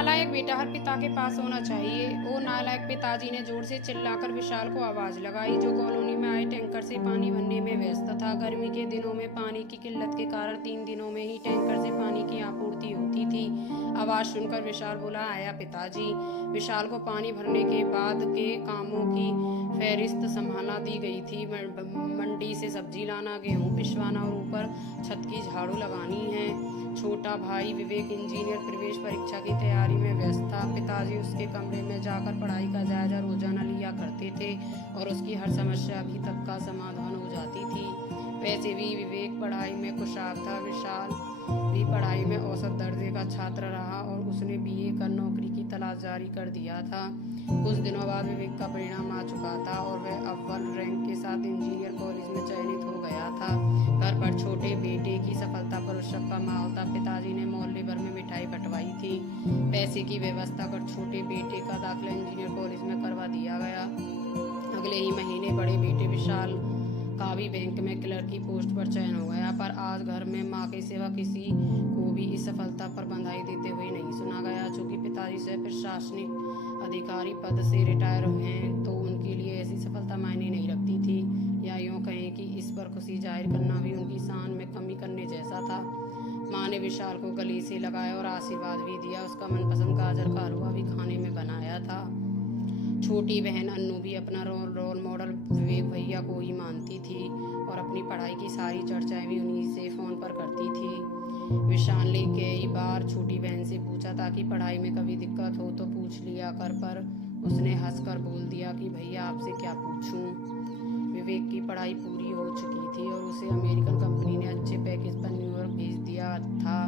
नालायक बेटा हर पिता के पास होना चाहिए। ओ नालायक, पिताजी ने जोर से चिल्लाकर विशाल को आवाज लगाई, जो कॉलोनी में आए टैंकर से पानी भरने में व्यस्त था। गर्मी के दिनों में पानी की किल्लत के कारण 3 दिनों में ही टैंकर से पानी की आपूर्ति होती थी। आवाज सुनकर विशाल बोला, आया पिताजी। विशाल को पानी भरने के बाद के कामों की फहरिस्त संभाला दी गई थी। मंडी से सब्जी लाना, गेहूं पिसवाना और ऊपर छत की झाड़ू लगानी है। छोटा भाई विवेक इंजीनियर प्रवेश परीक्षा की तैयारी में व्यस्त था। पिताजी उसके कमरे में जाकर पढ़ाई का जायजा रोजाना लिया करते थे और उसकी हर समस्या भी तत्काल समाधान हो जाती थी। वैसे भी विवेक पढ़ाई में कुशाग्र था। विशाल भी पढ़ाई में औसत दर्जे का छात्र रहा और उसने बीए कर नौकरी की तलाश जारी कर दिया था। कुछ दिनों बाद विवेक का परिणाम आ चुका था और वह अव्वल रैंक के साथ इंजीनियर कॉलेज में चयनित हो गया था। घर पर छोटे बेटे की सफलता पर उत्सव का माहौल था। पिताजी ने मोहल्ले भर में मिठाई बंटवाई थी। पैसे की व्यवस्था कर छोटे बेटे का दाखिला इंजीनियर कॉलेज में करवा दिया गया। अगले ही महीने बड़े बेटे विशाल का भी बैंक में क्लर्क की पोस्ट पर चयन हो गया। पर आज घर में माँ के सिवा किसी को भी इस सफलता पर बधाई देते हुए नहीं सुना गया। चूंकि पिताजी से प्रशासनिक अधिकारी पद से रिटायर हैं, तो उनके लिए ऐसी सफलता मायने नहीं रखती थी, या यूँ कहें कि इस पर खुशी जाहिर करना भी उनकी शान में कमी करने जैसा था। माँ ने विशाल को गले से लगाया और आशीर्वाद भी दिया। उसका मनपसंद गाजर का हलवा भी खाने में बनाया था। छोटी बहन अन्नू भी अपना रोल मॉडल विवेक भैया को ही मानती थी और अपनी पढ़ाई की सारी चर्चाएं भी उन्हीं से फ़ोन पर करती थी। विशाल ने कई बार छोटी बहन से पूछा था कि पढ़ाई में कभी दिक्कत हो तो पूछ लिया कर, पर उसने हंसकर बोल दिया कि भैया आपसे क्या पूछूं। विवेक की पढ़ाई पूरी हो चुकी थी और उसे अमेरिकन कंपनी ने अच्छे पैकेज पर न्यूयॉर्क भेज दिया था।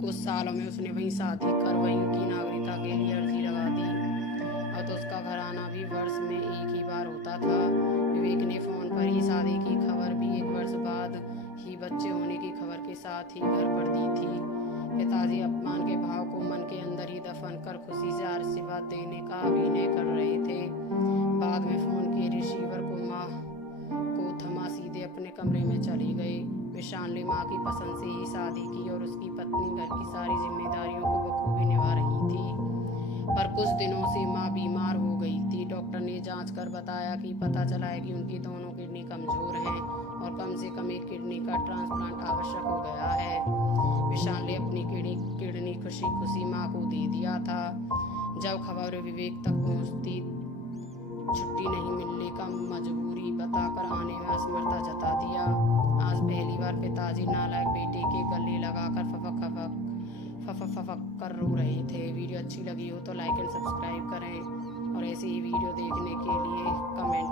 कुछ सालों में उसने वहीं शादी कर वहीं की नागरिकता के लिए अर्जी लगा दी। अब तो उसका घराना भी वर्ष में एक ही बार होता था। विवेक ने फोन पर ही शादी की खबर भी 1 वर्ष बाद ही बच्चे होने की खबर के साथ ही घर पर दी थी। पिताजी अपमान के भाव को मन के अंदर ही दफन कर खुशी से आशीर्वाद देने का अभिनय कर रहे थे। बाद में फोन के रिसीवर को माँ को थमा सीधे अपने कमरे में चली गई। विशाल ने माँ की पसंद से ही शादी की और उसकी पत्नी घर की सारी जिम्मेदारियों को बखूबी निभा रही थी। पर कुछ दिनों से माँ बीमार हो गई थी। डॉक्टर ने जांच कर बताया कि पता चला है कि उनकी दोनों किडनी कमजोर हैं और कम से कम एक किडनी का ट्रांसप्लांट आवश्यक हो गया है। विशाल ने अपनी किडनी खुशी खुशी माँ को दे दिया था। जब खबर विवेक तक पहुँचती, छुट्टी नहीं मिलने का मजबूरी बताकर आने में असमर्थता जता दिया। आज पहली बार पिताजी नालायक बेटे के गले लगाकर फफक कर रो रहे थे। वीडियो अच्छी लगी हो तो लाइक एंड सब्सक्राइब करें और ऐसी ही वीडियो देखने के लिए कमेंट